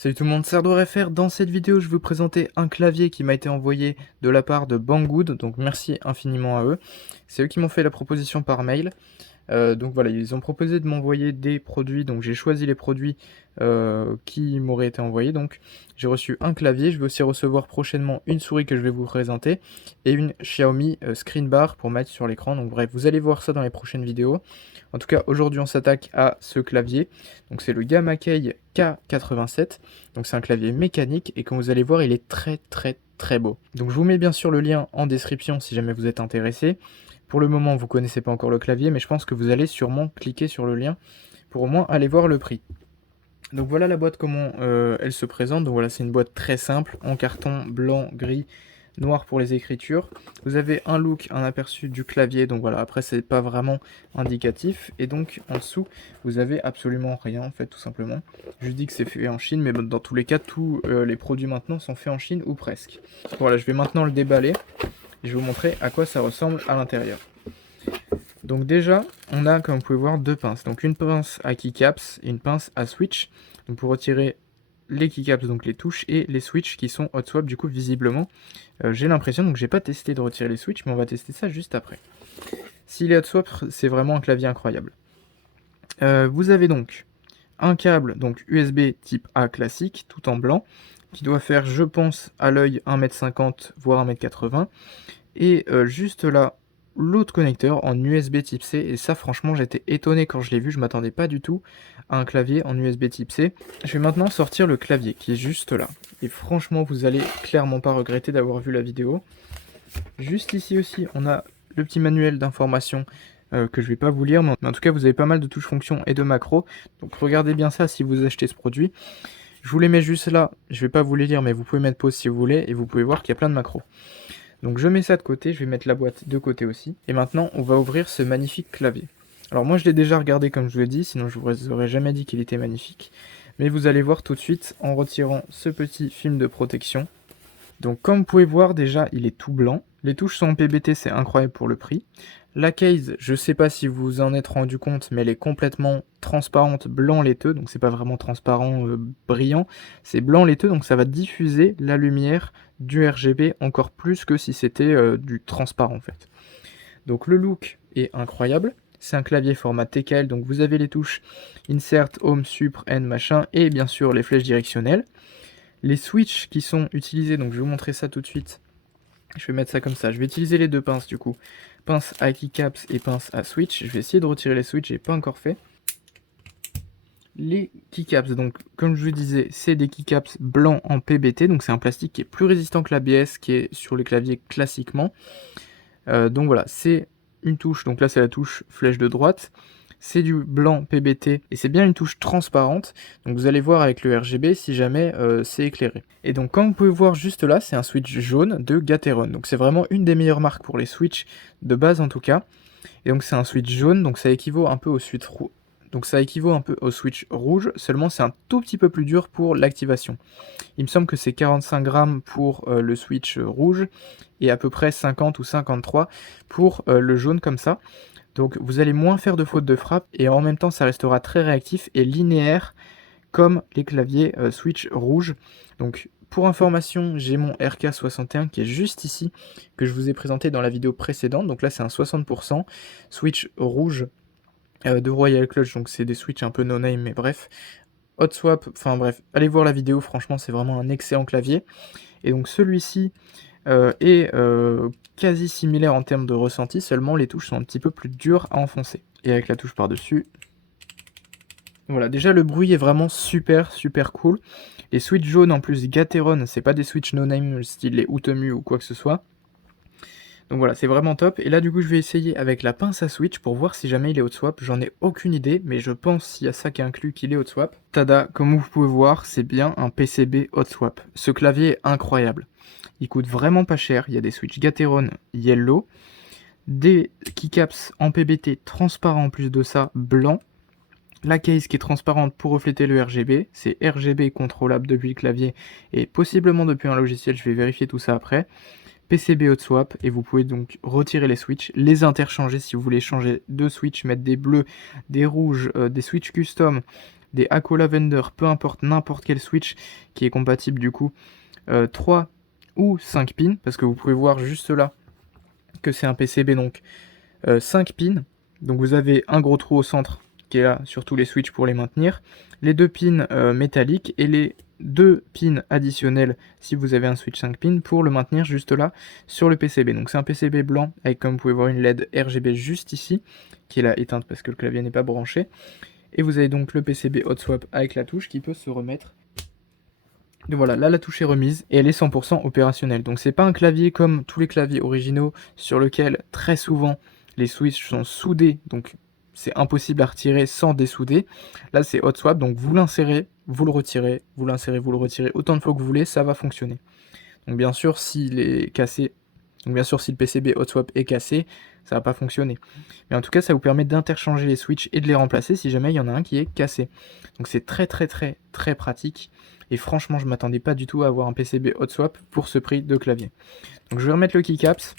Salut tout le monde, c'est Ardouer FR. Dans cette vidéo, je vais vous présenter un clavier qui m'a été envoyé de la part de Banggood, donc merci infiniment à eux. C'est eux qui m'ont fait la proposition par mail. Donc voilà, ils ont proposé de m'envoyer des produits, donc j'ai choisi les produits qui m'auraient été envoyés. Donc j'ai reçu un clavier, je vais aussi recevoir prochainement une souris que je vais vous présenter et une Xiaomi Screen Bar pour mettre sur l'écran. Donc bref, vous allez voir ça dans les prochaines vidéos. En tout cas, aujourd'hui on s'attaque à ce clavier. Donc c'est le Gamakei K87. Donc c'est un clavier mécanique et comme vous allez voir, il est très beau. Donc je vous mets bien sûr le lien en description si jamais vous êtes intéressé. Pour le moment, vous ne connaissez pas encore le clavier, mais je pense que vous allez sûrement cliquer sur le lien pour au moins aller voir le prix. Donc voilà la boîte, comment elle se présente. Donc voilà, c'est une boîte très simple, en carton blanc, gris, noir pour les écritures. Vous avez un look, un aperçu du clavier, donc voilà, après c'est pas vraiment indicatif. Et donc en dessous, vous avez absolument rien en fait, tout simplement. Je dis que c'est fait en Chine, mais dans tous les cas, tous les produits maintenant sont faits en Chine ou presque. Voilà, je vais maintenant le déballer. Je vais vous montrer à quoi ça ressemble à l'intérieur. Donc déjà, on a, comme vous pouvez voir, deux pinces. Donc une pince à keycaps et une pince à switch. Donc pour retirer les keycaps, donc les touches, et les switches qui sont hot swap, du coup, visiblement. J'ai l'impression, donc j'ai pas testé de retirer les switches, mais on va tester ça juste après. S'il est hot swap, c'est vraiment un clavier incroyable. Vous avez donc un câble donc USB type A classique, tout en blanc, qui doit faire, je pense, à l'œil 1m50 voire 1m80. Et juste là, l'autre connecteur en USB type C, et ça franchement j'étais étonné quand je l'ai vu, je m'attendais pas du tout à un clavier en USB type C. Je vais maintenant sortir le clavier qui est juste là, et franchement vous allez clairement pas regretter d'avoir vu la vidéo. Juste ici aussi on a le petit manuel d'information que je vais pas vous lire, mais en tout cas vous avez pas mal de touches fonctions et de macros, donc regardez bien ça si vous achetez ce produit. Je vous les mets juste là, je vais pas vous les lire mais vous pouvez mettre pause si vous voulez, et vous pouvez voir qu'il y a plein de macros. Donc je mets ça de côté, je vais mettre la boîte de côté aussi. Et maintenant, on va ouvrir ce magnifique clavier. Alors moi, je l'ai déjà regardé comme je vous l'ai dit, sinon je vous aurais jamais dit qu'il était magnifique. Mais vous allez voir tout de suite en retirant ce petit film de protection. Donc comme vous pouvez voir, déjà, il est tout blanc. Les touches sont en PBT, c'est incroyable pour le prix. La case, je sais pas si vous vous en êtes rendu compte, mais elle est complètement transparente, blanc laiteux, donc c'est pas vraiment transparent brillant, c'est blanc laiteux, donc ça va diffuser la lumière du RGB encore plus que si c'était du transparent en fait. Donc le look est incroyable, c'est un clavier format TKL, donc vous avez les touches Insert, Home, Supr, End, machin, et bien sûr les flèches directionnelles. Les switches qui sont utilisés, donc je vais vous montrer ça tout de suite. Je vais mettre ça comme ça. Je vais utiliser les deux pinces du coup. Pince à keycaps et pince à switch. Je vais essayer de retirer les switches, j'ai pas encore fait. Les keycaps, donc comme je vous disais, c'est des keycaps blancs en PBT, donc c'est un plastique qui est plus résistant que l'ABS qui est sur les claviers classiquement. Donc voilà, c'est une touche, donc là c'est la touche flèche de droite. C'est du blanc PBT et c'est bien une touche transparente, donc vous allez voir avec le RGB si jamais c'est éclairé. Et donc comme vous pouvez voir juste là, c'est un switch jaune de Gateron, donc c'est vraiment une des meilleures marques pour les switches, de base en tout cas. Et donc c'est un switch jaune, donc ça équivaut un peu au switch rouge, seulement c'est un tout petit peu plus dur pour l'activation. Il me semble que c'est 45 grammes pour le switch rouge et à peu près 50 ou 53 pour le jaune comme ça. Donc vous allez moins faire de fautes de frappe et en même temps ça restera très réactif et linéaire comme les claviers switch rouge. Donc pour information, j'ai mon RK61 qui est juste ici, que je vous ai présenté dans la vidéo précédente. Donc là c'est un 60%, switch rouge de Royal Clutch, donc c'est des switches un peu no-name, mais bref. Hot swap, enfin bref, allez voir la vidéo, franchement c'est vraiment un excellent clavier. Et donc celui-ci est quasi similaire en termes de ressenti, seulement les touches sont un petit peu plus dures à enfoncer. Et avec la touche par-dessus, voilà, déjà le bruit est vraiment super cool. Les switches jaunes en plus Gateron, c'est pas des switches no-name style les Utemu ou quoi que ce soit. Donc voilà, c'est vraiment top. Et là du coup je vais essayer avec la pince à switch pour voir si jamais il est hot swap. J'en ai aucune idée, mais je pense s'il y a ça qui est inclus qu'il est hot swap. Tada, comme vous pouvez voir, c'est bien un PCB hot swap. Ce clavier est incroyable. Il coûte vraiment pas cher, il y a des switches Gateron Yellow, des keycaps en PBT transparents en plus de ça, blanc, la case qui est transparente pour refléter le RGB, c'est RGB contrôlable depuis le clavier et possiblement depuis un logiciel, je vais vérifier tout ça après. PCB hot swap, et vous pouvez donc retirer les switches, les interchanger si vous voulez changer de switch, mettre des bleus, des rouges, des switches custom, des Akko Lavender, peu importe n'importe quel switch qui est compatible du coup, 3 ou 5 pins, parce que vous pouvez voir juste là que c'est un PCB, donc 5 pins. Donc vous avez un gros trou au centre qui est là sur tous les switches pour les maintenir, les 2 pins métalliques et les 2 pins additionnels si vous avez un switch 5 pins pour le maintenir juste là sur le PCB. Donc c'est un PCB blanc avec, comme vous pouvez voir, une LED RGB juste ici qui est là éteinte parce que le clavier n'est pas branché. Et vous avez donc le PCB hot swap avec la touche qui peut se remettre. Donc voilà, là la touche est remise et elle est 100% opérationnelle. Donc c'est pas un clavier comme tous les claviers originaux sur lequel très souvent les switches sont soudés, donc c'est impossible à retirer sans dessouder. Là c'est hot swap, donc vous l'insérez, vous le retirez, vous l'insérez, vous le retirez autant de fois que vous voulez, ça va fonctionner. Donc bien sûr s'il est cassé, donc bien sûr si le PCB hot swap est cassé, ça va pas fonctionner. Mais en tout cas ça vous permet d'interchanger les switches et de les remplacer si jamais il y en a un qui est cassé. Donc c'est très pratique. Et franchement, je m'attendais pas du tout à avoir un PCB hot swap pour ce prix de clavier. Donc je vais remettre le keycaps.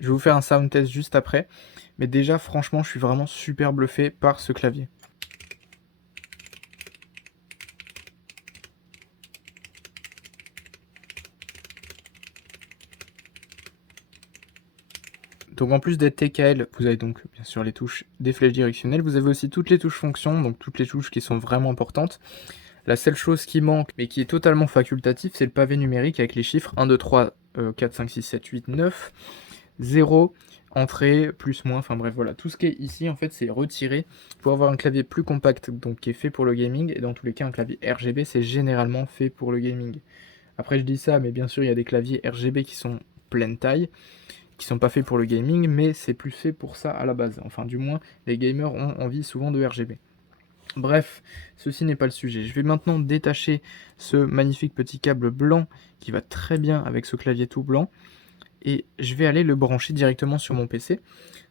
Je vais vous faire un sound test juste après. Mais déjà, franchement, je suis vraiment super bluffé par ce clavier. Donc en plus d'être TKL, vous avez donc bien sûr les touches des flèches directionnelles. Vous avez aussi toutes les touches fonctions, donc toutes les touches qui sont vraiment importantes. La seule chose qui manque, mais qui est totalement facultatif, c'est le pavé numérique avec les chiffres 1, 2, 3, 4, 5, 6, 7, 8, 9, 0, entrée, plus, moins, enfin bref, voilà. Tout ce qui est ici, en fait, c'est retiré pour avoir un clavier plus compact, donc qui est fait pour le gaming, et dans tous les cas, un clavier RGB, c'est généralement fait pour le gaming. Après, je dis ça, mais bien sûr, il y a des claviers RGB qui sont pleine taille, qui sont pas faits pour le gaming, mais c'est plus fait pour ça à la base. Enfin, du moins, les gamers ont envie souvent de RGB. Bref, ceci n'est pas le sujet. Je vais maintenant détacher ce magnifique petit câble blanc qui va très bien avec ce clavier tout blanc et je vais aller le brancher directement sur mon PC.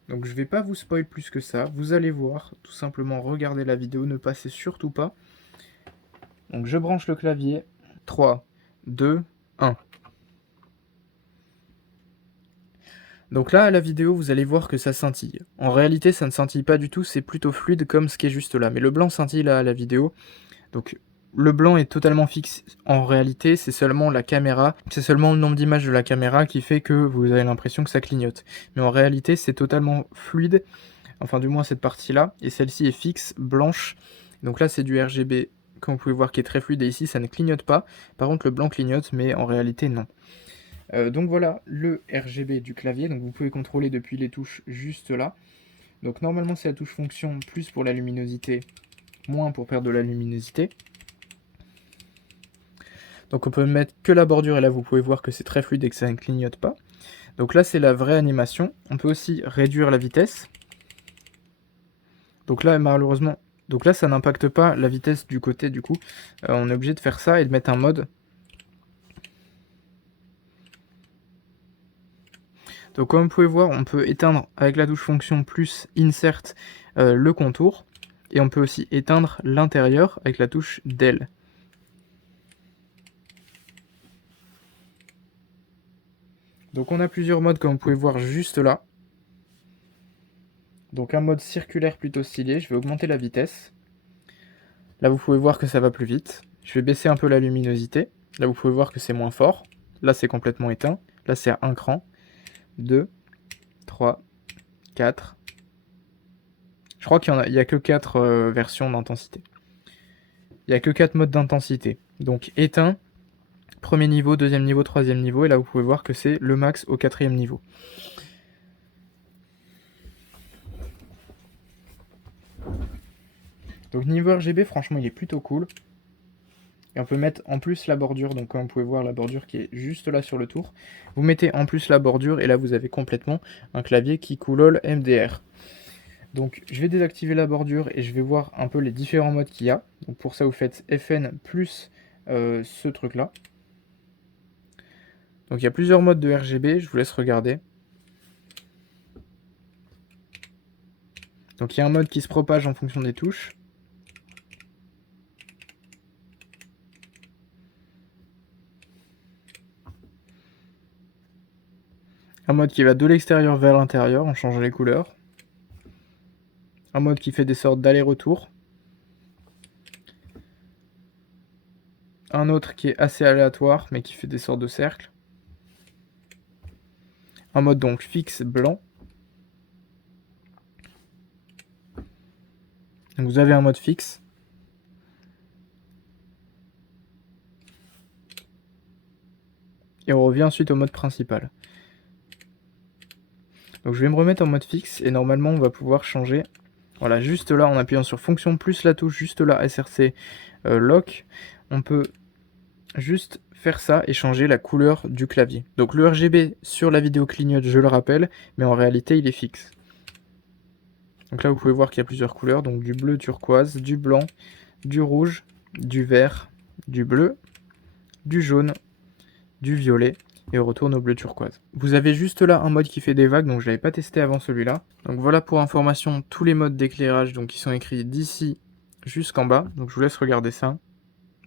Donc je vais pas vous spoil plus que ça, vous allez voir, tout simplement regardez la vidéo, ne passez surtout pas. Donc je branche le clavier, 3, 2, 1. Donc là, à la vidéo, vous allez voir que ça scintille. En réalité, ça ne scintille pas du tout, c'est plutôt fluide comme ce qui est juste là. Mais le blanc scintille là à la vidéo. Donc le blanc est totalement fixe. En réalité, c'est seulement la caméra, c'est seulement le nombre d'images de la caméra qui fait que vous avez l'impression que ça clignote. Mais en réalité, c'est totalement fluide. Enfin, du moins cette partie-là. Et celle-ci est fixe, blanche. Donc là, c'est du RGB, comme vous pouvez voir, qui est très fluide. Et ici, ça ne clignote pas. Par contre, le blanc clignote, mais en réalité, non. Donc voilà le RGB du clavier, donc vous pouvez contrôler depuis les touches juste là. Donc normalement c'est la touche fonction, plus pour la luminosité, moins pour perdre de la luminosité. Donc on peut mettre que la bordure et là vous pouvez voir que c'est très fluide et que ça ne clignote pas. Donc là c'est la vraie animation. On peut aussi réduire la vitesse. Donc là malheureusement, donc là ça n'impacte pas la vitesse du côté du coup. On est obligé de faire ça et de mettre un mode. Donc comme vous pouvez voir, on peut éteindre avec la touche fonction plus insert le contour. Et on peut aussi éteindre l'intérieur avec la touche del. Donc on a plusieurs modes comme vous pouvez voir juste là. Donc un mode circulaire plutôt stylé, je vais augmenter la vitesse. Là vous pouvez voir que ça va plus vite. Je vais baisser un peu la luminosité. Là vous pouvez voir que c'est moins fort. Là c'est complètement éteint. Là c'est à un cran. 2, 3, 4. Je crois qu'il n'y a que 4 versions d'intensité. Il n'y a que 4 modes d'intensité. Donc éteint, premier niveau, deuxième niveau, troisième niveau. Et là vous pouvez voir que c'est le max au quatrième niveau. Donc niveau RGB, franchement, il est plutôt cool. Et on peut mettre en plus la bordure, donc comme vous pouvez voir la bordure qui est juste là sur le tour. Vous mettez en plus la bordure et là vous avez complètement un clavier qui coulole MDR. Donc je vais désactiver la bordure et je vais voir un peu les différents modes qu'il y a. Donc pour ça vous faites FN plus ce truc là. Donc il y a plusieurs modes de RGB, je vous laisse regarder. Donc il y a un mode qui se propage en fonction des touches. Un mode qui va de l'extérieur vers l'intérieur en changeant les couleurs. Un mode qui fait des sortes d'aller-retour. un autre qui est assez aléatoire, mais qui fait des sortes de cercles. Un mode donc fixe blanc. Donc vous avez un mode fixe. Et on revient ensuite au mode principal. Donc je vais me remettre en mode fixe et normalement on va pouvoir changer. Voilà, juste là en appuyant sur fonction plus la touche juste là SRC lock, on peut juste faire ça et changer la couleur du clavier. Donc le RGB sur la vidéo clignote, je le rappelle, mais en réalité il est fixe. Donc là vous pouvez voir qu'il y a plusieurs couleurs, donc du bleu turquoise, du blanc, du rouge, du vert, du bleu, du jaune, du violet, et on retourne au bleu turquoise. Vous avez juste là un mode qui fait des vagues, donc je l'avais pas testé avant celui-là. Donc voilà pour information tous les modes d'éclairage donc qui sont écrits d'ici jusqu'en bas, donc je vous laisse regarder ça.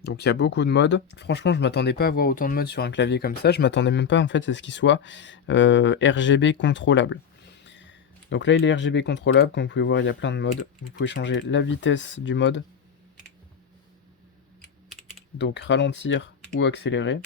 Donc il y a beaucoup de modes. Franchement, je m'attendais pas à avoir autant de modes sur un clavier comme ça. Je m'attendais même pas en fait à ce qu'il soit RGB contrôlable. Donc là, il est RGB contrôlable. Comme vous pouvez voir, il y a plein de modes. Vous pouvez changer la vitesse du mode. Donc ralentir ou accélérer.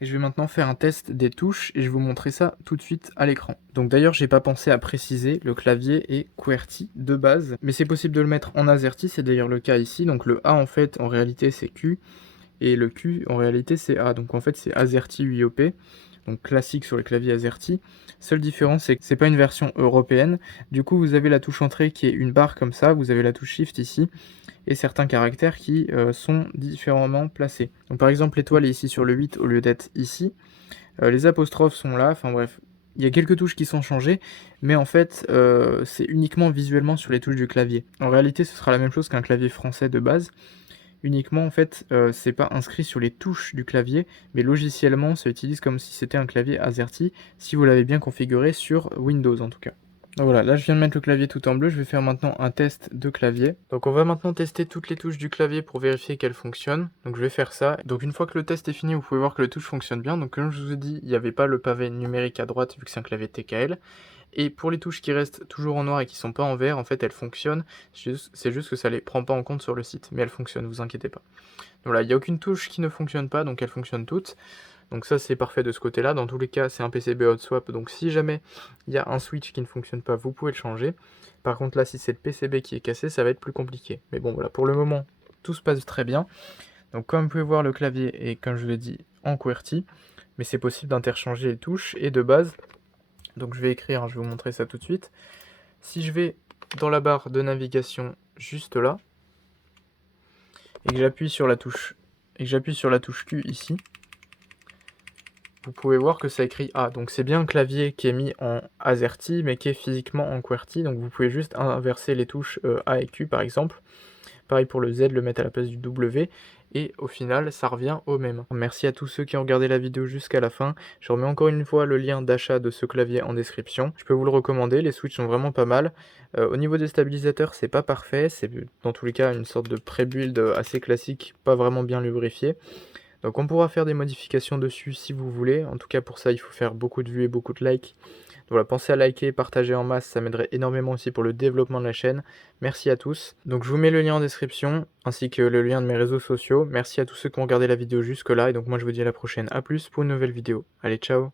Et je vais maintenant faire un test des touches et je vais vous montrer ça tout de suite à l'écran. Donc d'ailleurs, j'ai pas pensé à préciser, le clavier est QWERTY de base, mais c'est possible de le mettre en AZERTY, c'est d'ailleurs le cas ici. Donc le A en fait, en réalité c'est Q, et le Q en réalité c'est A. Donc en fait c'est AZERTY UIOP, donc classique sur les claviers AZERTY. Seule différence c'est que c'est pas une version européenne. Du coup vous avez la touche entrée qui est une barre comme ça, vous avez la touche Shift ici, et certains caractères qui sont différemment placés. Donc par exemple l'étoile est ici sur le 8 au lieu d'être ici, les apostrophes sont là, enfin bref, il y a quelques touches qui sont changées, mais en fait c'est uniquement visuellement sur les touches du clavier. En réalité ce sera la même chose qu'un clavier français de base, uniquement en fait c'est pas inscrit sur les touches du clavier, mais logiciellement ça utilise comme si c'était un clavier AZERTY, si vous l'avez bien configuré sur Windows en tout cas. Donc voilà, là je viens de mettre le clavier tout en bleu, je vais faire maintenant un test de clavier. Donc on va maintenant tester toutes les touches du clavier pour vérifier qu'elles fonctionnent. Donc je vais faire ça. Donc une fois que le test est fini, vous pouvez voir que les touches fonctionnent bien. Donc comme je vous ai dit, il n'y avait pas le pavé numérique à droite vu que c'est un clavier TKL. Et pour les touches qui restent toujours en noir et qui sont pas en vert, en fait elles fonctionnent. C'est juste que ça les prend pas en compte sur le site. Mais elles fonctionnent, vous inquiétez pas. Donc voilà, il n'y a aucune touche qui ne fonctionne pas, donc elles fonctionnent toutes. Donc ça c'est parfait de ce côté-là. Dans tous les cas, c'est un PCB hot swap, donc si jamais il y a un switch qui ne fonctionne pas, vous pouvez le changer. Par contre là, si c'est le PCB qui est cassé, ça va être plus compliqué. Mais bon voilà, pour le moment, tout se passe très bien. Donc comme vous pouvez voir, le clavier est, comme je l'ai dit, en QWERTY, mais c'est possible d'interchanger les touches et de base. Donc je vais écrire, hein, je vais vous montrer ça tout de suite. Si je vais dans la barre de navigation juste là, et que j'appuie sur la touche Q ici, vous pouvez voir que ça écrit A. Donc c'est bien un clavier qui est mis en AZERTY, mais qui est physiquement en QWERTY. Donc vous pouvez juste inverser les touches A et Q par exemple. Pareil pour le Z, le mettre à la place du W. Et au final, ça revient au même. Merci à tous ceux qui ont regardé la vidéo jusqu'à la fin. Je remets encore une fois le lien d'achat de ce clavier en description. Je peux vous le recommander, les switches sont vraiment pas mal. Au niveau des stabilisateurs, c'est pas parfait. C'est dans tous les cas une sorte de pré-build assez classique, pas vraiment bien lubrifié. Donc on pourra faire des modifications dessus si vous voulez. En tout cas pour ça, il faut faire beaucoup de vues et beaucoup de likes. Donc voilà, pensez à liker, partager en masse, ça m'aiderait énormément aussi pour le développement de la chaîne. Merci à tous. Donc je vous mets le lien en description, ainsi que le lien de mes réseaux sociaux. Merci à tous ceux qui ont regardé la vidéo jusque là, et donc moi je vous dis à la prochaine. A plus pour une nouvelle vidéo. Allez, ciao!